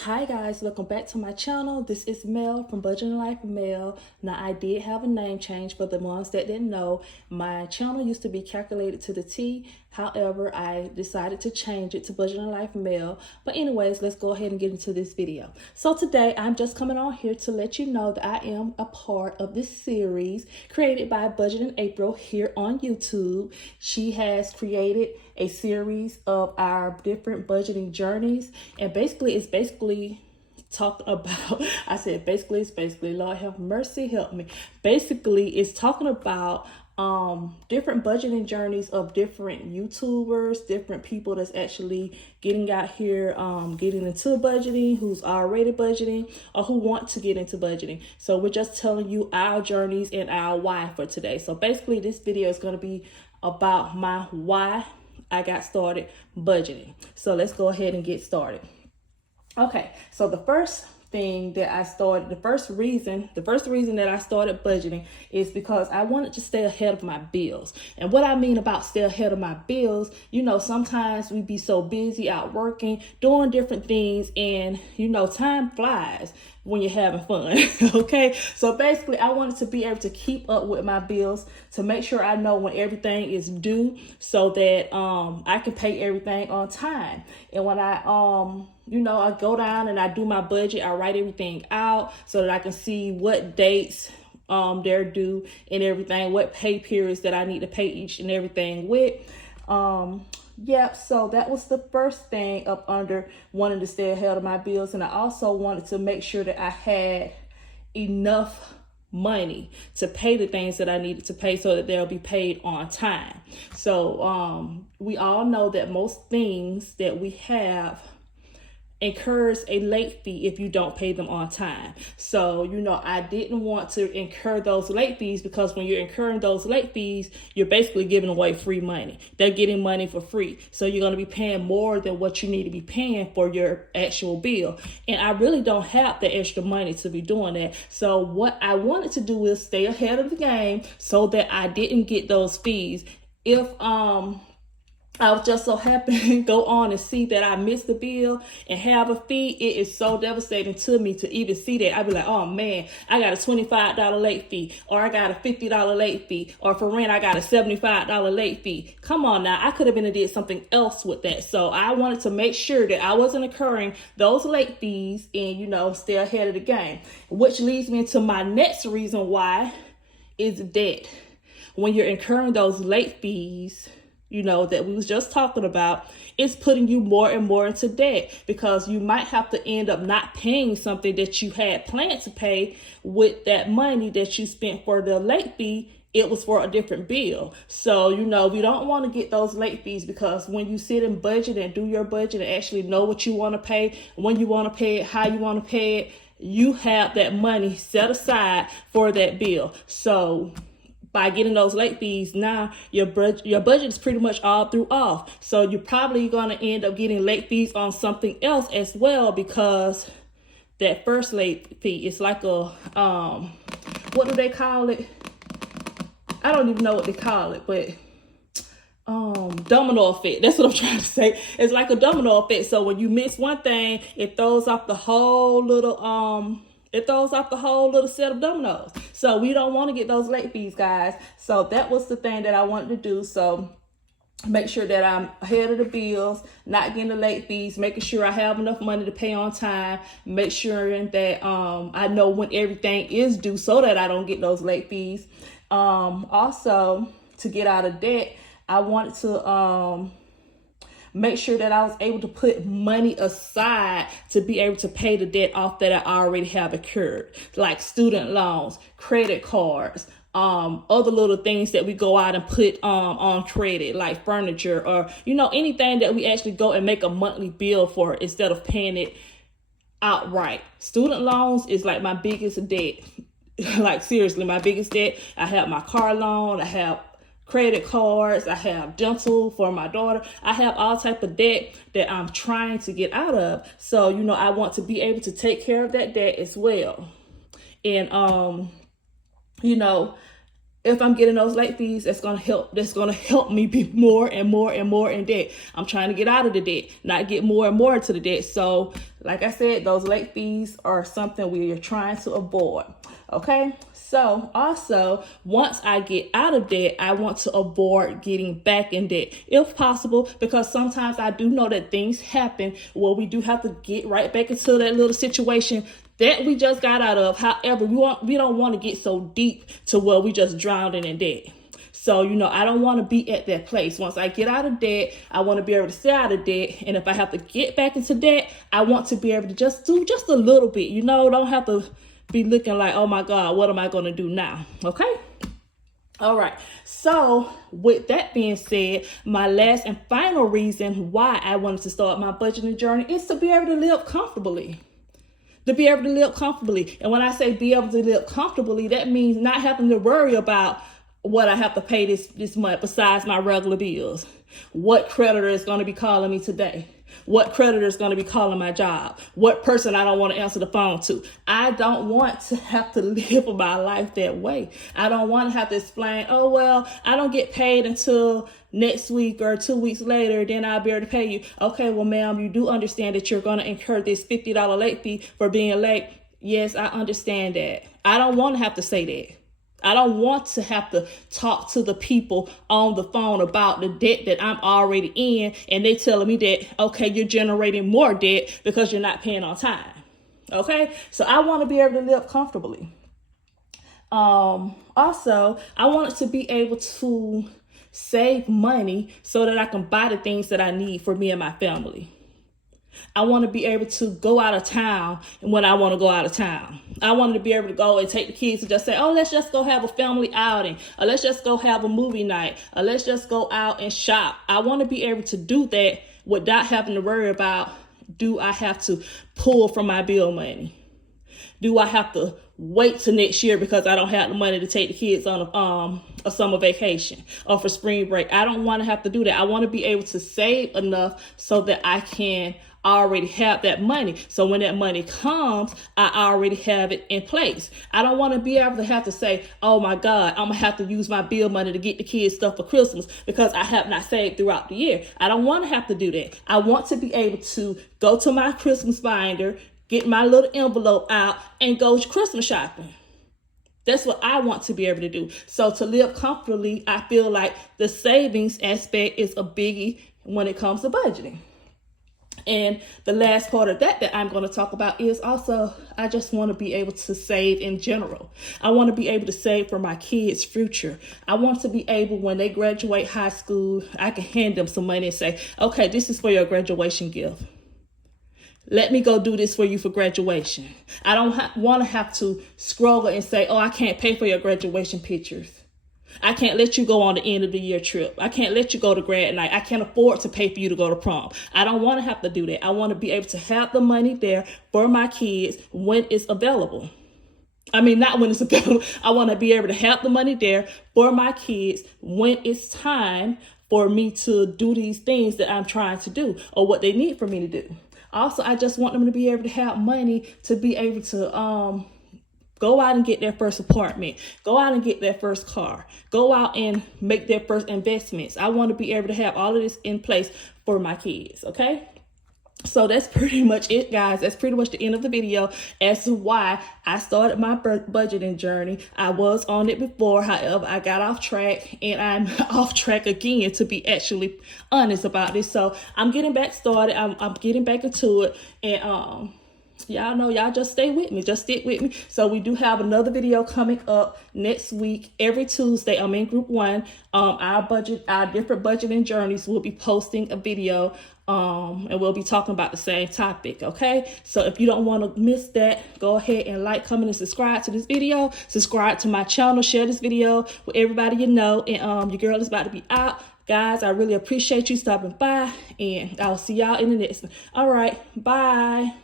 Hi guys, welcome back to my channel. This is Mel from BudgetLyfe Mel. Now I did have a name change for the ones that didn't know. My channel used to be calculated to the T. However, I decided to change it to BudgetLyfe Mel. But anyways, let's go ahead and get into this video. So today I'm just coming on here to let you know that I am a part of this series created by Budget in April here on YouTube. She has created a series of our different budgeting journeys, and it's talking about Lord have mercy, help me. Basically it's talking about different budgeting journeys of different YouTubers, different people that's actually getting out here, getting into budgeting, who's already budgeting, or who want to get into budgeting. So we're just telling you our journeys and our why for today. So basically this video is going to be about my why I got started budgeting. So let's go ahead and get started. Okay, so the first reason that I started budgeting is because I wanted to stay ahead of my bills. And what I mean about stay ahead of my bills, sometimes we be so busy out working, doing different things, and time flies when you're having fun. Okay, so basically I wanted to be able to keep up with my bills, to make sure I know when everything is due, so that I can pay everything on time. And when I I go down and I do my budget, I write everything out so that I can see what dates they're due and everything, what pay periods that I need to pay each and everything with. So that was the first thing up under wanting to stay ahead of my bills. And I also wanted to make sure that I had enough money to pay the things that I needed to pay so that they'll be paid on time. So we all know that most things that we have incurs a late fee if you don't pay them on time. So, I didn't want to incur those late fees, because when you're incurring those late fees, you're basically giving away free money. They're getting money for free. So you're going to be paying more than what you need to be paying for your actual bill. And I really don't have the extra money to be doing that. So what I wanted to do is stay ahead of the game so that I didn't get those fees. If I was just so happy to go on and see that I missed the bill and have a fee, it is so devastating to me to even see that. I'd be like, oh man, I got a $25 late fee, or I got a $50 late fee, or for rent, I got a $75 late fee. Come on now, I could have been and did something else with that. So I wanted to make sure that I wasn't incurring those late fees and, stay ahead of the game. Which leads me into my next reason why is debt. When you're incurring those late fees, that we was just talking about, it's putting you more and more into debt, because you might have to end up not paying something that you had planned to pay with that money that you spent for the late fee. It was for a different bill. So, we don't want to get those late fees, because when you sit and budget and do your budget and actually know what you want to pay, when you want to pay it, how you want to pay it, you have that money set aside for that bill. So by getting those late fees, now your budget is pretty much all through off. So you're probably going to end up getting late fees on something else as well, because that first late fee is like a, what do they call it? I don't even know what they call it, but domino effect. That's what I'm trying to say. It's like a domino effect. So when you miss one thing, it throws off the whole little set of dominoes. So we don't want to get those late fees, guys. So that was the thing that I wanted to do. So make sure that I'm ahead of the bills, not getting the late fees, making sure I have enough money to pay on time, make sure that I know when everything is due so that I don't get those late fees. Also, to get out of debt, I wanted to make sure that I was able to put money aside to be able to pay the debt off that I already have incurred, like student loans, credit cards, other little things that we go out and put on credit, like furniture, or anything that we actually go and make a monthly bill for instead of paying it outright. Student loans is like my biggest debt. Like seriously, my biggest debt. I have my car loan, I have credit cards, I have dental for my daughter. I have all type of debt that I'm trying to get out of. So, I want to be able to take care of that debt as well. And, if I'm getting those late fees, that's gonna help me be more and more and more in debt. I'm trying to get out of the debt, not get more and more into the debt. So like I said, those late fees are something we are trying to avoid. Okay. So also, once I get out of debt, I want to avoid getting back in debt if possible, because sometimes I do know that things happen where we do have to get right back into that little situation that we just got out of. However, we don't want to get so deep to where we just drowning in debt. So, I don't want to be at that place. Once I get out of debt, I want to be able to stay out of debt. And if I have to get back into debt, I want to be able to just do just a little bit, don't have to be looking like, oh my God, what am I going to do now? Okay. All right. So with that being said, my last and final reason why I wanted to start my budgeting journey is to be able to live comfortably. And when I say be able to live comfortably, that means not having to worry about what I have to pay this month besides my regular bills. What creditor is going to be calling me today? What creditor is going to be calling my job? What person I don't want to answer the phone to? I don't want to have to live my life that way. I don't want to have to explain, oh, well, I don't get paid until next week or 2 weeks later, then I'll be able to pay you. Okay, well, ma'am, you do understand that you're going to incur this $50 late fee for being late. Yes, I understand that. I don't want to have to say that. I don't want to have to talk to the people on the phone about the debt that I'm already in, and they telling me that, okay, you're generating more debt because you're not paying on time. Okay, so I want to be able to live comfortably. Also, I wanted to be able to save money so that I can buy the things that I need for me and my family. I want to be able to go out of town when I want to go out of town. I wanted to be able to go and take the kids and just say, oh, let's just go have a family outing, or let's just go have a movie night, or let's just go out and shop. I want to be able to do that without having to worry about, do I have to pull from my bill money? Do I have to wait till next year because I don't have the money to take the kids on a summer vacation or for spring break? I don't want to have to do that. I want to be able to save enough so that I can already have that money. So when that money comes, I already have it in place. I don't want to be able to have to say, oh my God, I'm going to have to use my bill money to get the kids stuff for Christmas because I have not saved throughout the year. I don't want to have to do that. I want to be able to go to my Christmas binder, get my little envelope out, and go Christmas shopping. That's what I want to be able to do. So to live comfortably, I feel like the savings aspect is a biggie when it comes to budgeting. And the last part of that I'm going to talk about is also, I just want to be able to save in general. I want to be able to save for my kids' future. I want to be able, when they graduate high school, I can hand them some money and say, okay, this is for your graduation gift. Let me go do this for you for graduation. I don't want to have to struggle and say, oh, I can't pay for your graduation pictures. I can't let you go on the end of the year trip. I can't let you go to grad night. I can't afford to pay for you to go to prom. I don't want to have to do that. I want to be able to have the money there for my kids when it's available. I mean, not when it's available. I want to be able to have the money there for my kids when it's time for me to do these things that I'm trying to do or what they need for me to do. Also, I just want them to be able to have money to be able to go out and get their first apartment, go out and get their first car, go out and make their first investments. I want to be able to have all of this in place for my kids. Okay. So that's pretty much it, guys. That's pretty much the end of the video as to why I started my budgeting journey. I was on it before. However, I got off track and I'm off track again, to be actually honest about this. So I'm getting back started. I'm getting back into it. And, y'all know, y'all just stay with me. Just stick with me. So we do have another video coming up next week. Every Tuesday, I'm in group 1. Our different budgeting journeys will be posting a video. And we'll be talking about the same topic. Okay. So if you don't want to miss that, go ahead and like, comment, and subscribe to this video. Subscribe to my channel. Share this video with everybody you know. And your girl is about to be out. Guys, I really appreciate you stopping by. And I'll see y'all in the next one. All right. Bye.